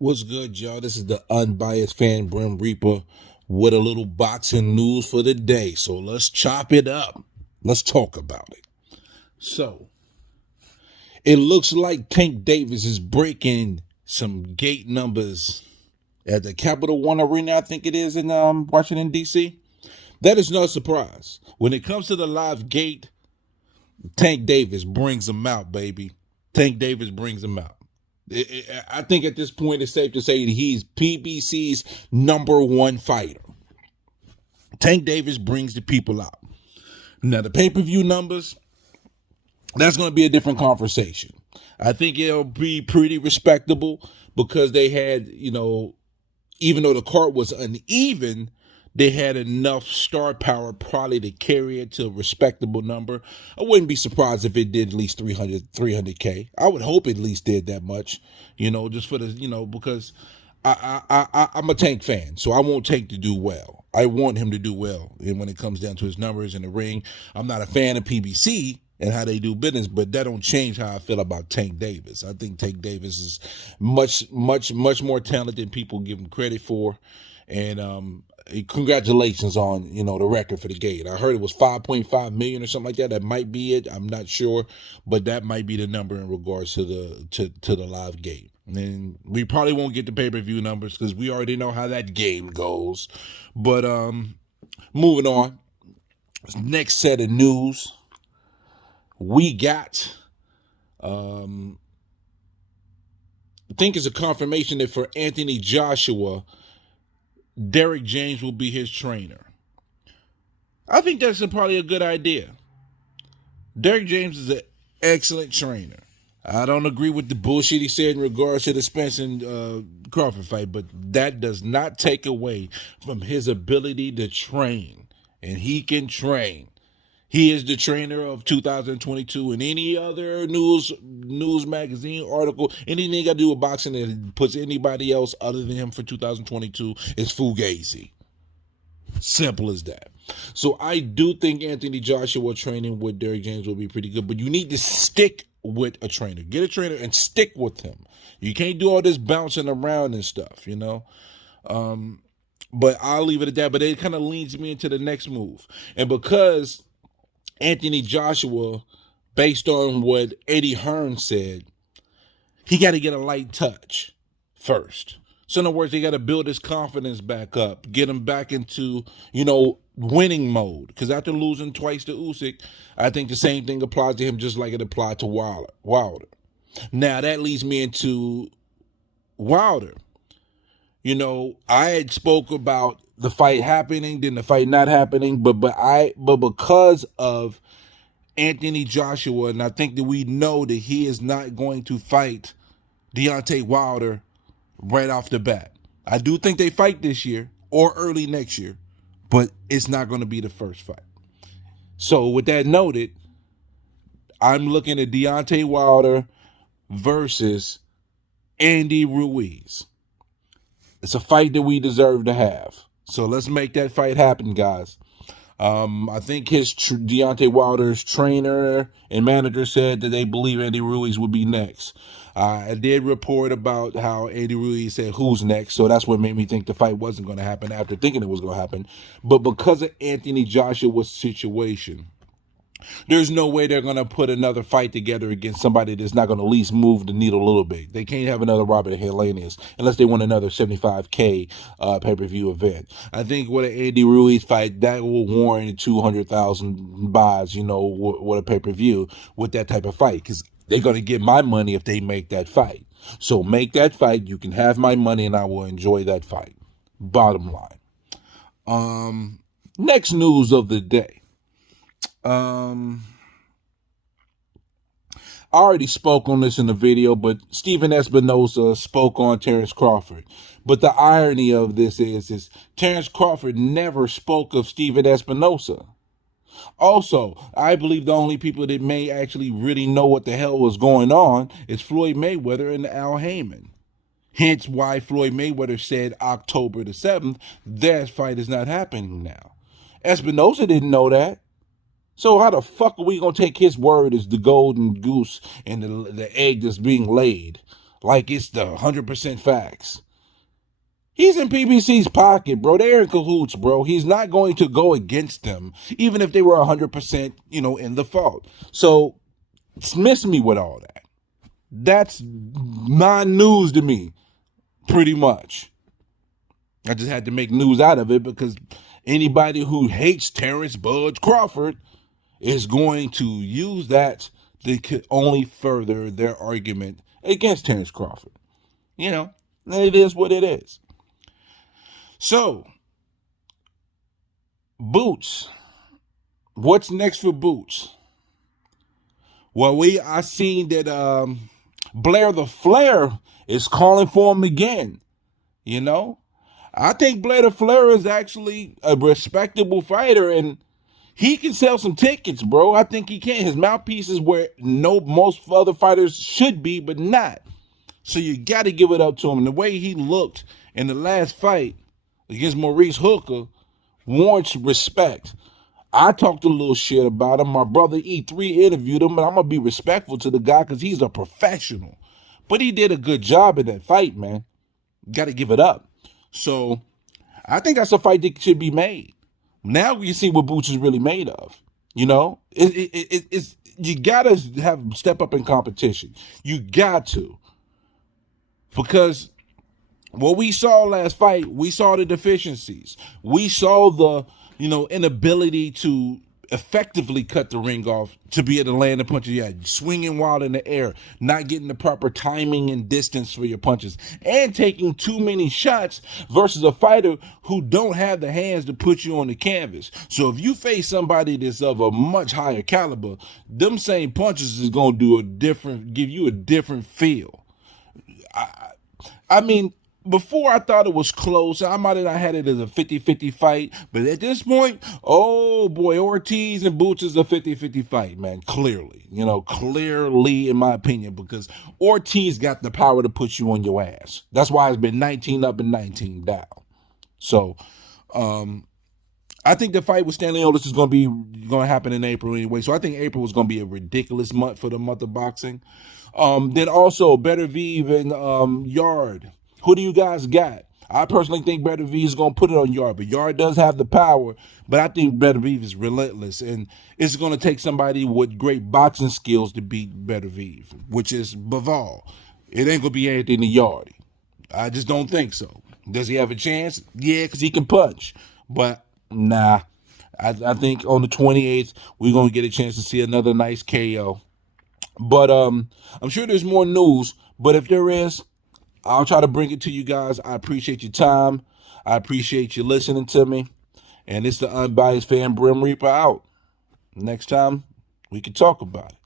What's good, y'all? This is the Unbiased fan, Brim Reaper, with a little boxing news for the day. So let's chop it up. Let's talk about it. So, it looks like Tank Davis is breaking some gate numbers at the Capital One Arena, I think it is, in Washington, D.C. That is no surprise. When it comes to the live gate, Tank Davis brings them out, baby. Tank Davis brings them out. I think at this point it's safe to say that he's PBC's number one fighter. Tank Davis brings the people out. Now, the pay-per-view numbers, that's going to be a different conversation. I think it'll be pretty respectable because they had, even though the card was uneven, they had enough star power probably to carry it to a respectable number. I wouldn't be surprised if it did at least 300K. I would hope it at least did that much, just for the, because I'm a Tank fan, so I want Tank to do well. I want him to do well. And when it comes down to his numbers in the ring, I'm not a fan of PBC and how they do business, but that don't change how I feel about Tank Davis. I think Tank Davis is much more talented than people give him credit for. And congratulations on, the record for the gate. I heard it was 5.5 million or something like that. That might be it. I'm not sure, but that might be the number in regards to the live gate. And we probably won't get the pay-per-view numbers because we already know how that game goes. But moving on, next set of news, we got I think it's a confirmation that for Anthony Joshua, Derrick James will be his trainer. I think that's probably a good idea. Derrick James is an excellent trainer. I don't agree with the bullshit he said in regards to the Spence and Crawford fight, but that does not take away from his ability to train. And he can train. He is the trainer of 2022, and any other news magazine article, anything got to do with boxing that puts anybody else other than him for 2022 is fugazi. Simple as that. So I do think Anthony Joshua training with Derrick James will be pretty good, but you need to stick with a trainer. Get a trainer and stick with him. You can't do all this bouncing around and stuff, But I'll leave it at that. But it kind of leads me into the next move. And because Anthony Joshua, based on what Eddie Hearn said, he got to get a light touch first. So in other words, they got to build his confidence back up, get him back into, winning mode. Because after losing twice to Usyk, I think the same thing applies to him just like it applied to Wilder. Now, that leads me into Wilder. I had spoke about the fight happening, then the fight not happening, but because of Anthony Joshua, and I think that we know that he is not going to fight Deontay Wilder right off the bat. I do think they fight this year or early next year, but it's not going to be the first fight. So with that noted, I'm looking at Deontay Wilder versus Andy Ruiz. It's a fight that we deserve to have. So let's make that fight happen, guys. I think Deontay Wilder's trainer and manager said that they believe Andy Ruiz would be next. I did report about how Andy Ruiz said who's next, so that's what made me think the fight wasn't going to happen after thinking it was going to happen. But because of Anthony Joshua's situation, there's no way they're going to put another fight together against somebody that's not going to at least move the needle a little bit. They can't have another Robert Helenius unless they want another 75K pay-per-view event. I think with an Andy Ruiz fight, that will warrant 200,000 buys, with a pay-per-view with that type of fight, because they're going to get my money if they make that fight. So make that fight. You can have my money, and I will enjoy that fight. Bottom line. Next news of the day. I already spoke on this in the video, but Stephen Espinosa spoke on Terrence Crawford. But the irony of this is Terrence Crawford never spoke of Stephen Espinosa. Also, I believe the only people that may actually really know what the hell was going on is Floyd Mayweather and Al Heyman. Hence why Floyd Mayweather said October the 7th, that fight is not happening now. Espinosa didn't know that. So how the fuck are we going to take his word as the golden goose and the egg that's being laid like it's the 100% facts. He's in PBC's pocket, bro. They're in cahoots, bro. He's not going to go against them, even if they were 100%, in the fault. So dismiss me with all that. That's non-news to me, pretty much. I just had to make news out of it because anybody who hates Terrence Bud Crawford is going to use that to only further their argument against Terrence Crawford. It is what it is. So, Boots. What's next for Boots? Well, I seen that Blair the Flair is calling for him again. I think Blair the Flair is actually a respectable fighter, and he can sell some tickets, bro. I think he can. His mouthpiece is where most other fighters should be, but not. So you got to give it up to him. And the way he looked in the last fight against Maurice Hooker warrants respect. I talked a little shit about him. My brother E3 interviewed him, and I'm going to be respectful to the guy because he's a professional. But he did a good job in that fight, man. Got to give it up. So I think that's a fight that should be made. Now we see what Boots is really made of. It's you got to step up in competition. You got to. Because what we saw last fight, we saw the deficiencies. We saw the, inability to effectively cut the ring off to be able to land the punches. Yeah, swinging wild in the air, not getting the proper timing and distance for your punches, and taking too many shots versus a fighter who don't have the hands to put you on the canvas. So if you face somebody that's of a much higher caliber, them same punches is going to give you a different feel. I mean, before I thought it was close. I might have not had it as a 50-50 fight. But at this point, oh boy, Ortiz and Boots is a 50-50 fight, man. Clearly. Clearly in my opinion. Because Ortiz got the power to put you on your ass. That's why it's been 19 up and 19 down. So, I think the fight with Stanley Otis is going to happen in April anyway. So I think April is going to be a ridiculous month for the month of boxing. Then also Beterbiev and Yard. Who do you guys got? I personally think Beterbiev is going to put it on Yard, but Yard does have the power. But I think Beterbiev is relentless, and it's going to take somebody with great boxing skills to beat Beterbiev, which is Bivol. It ain't going to be anything to Yardy. I just don't think so. Does he have a chance? Yeah, because he can punch. But nah, I think on the 28th, we're going to get a chance to see another nice KO. But I'm sure there's more news. But if there is, I'll try to bring it to you guys. I appreciate your time. I appreciate you listening to me. And it's the Unbiased Fan Brim Reaper out. Next time, we can talk about it.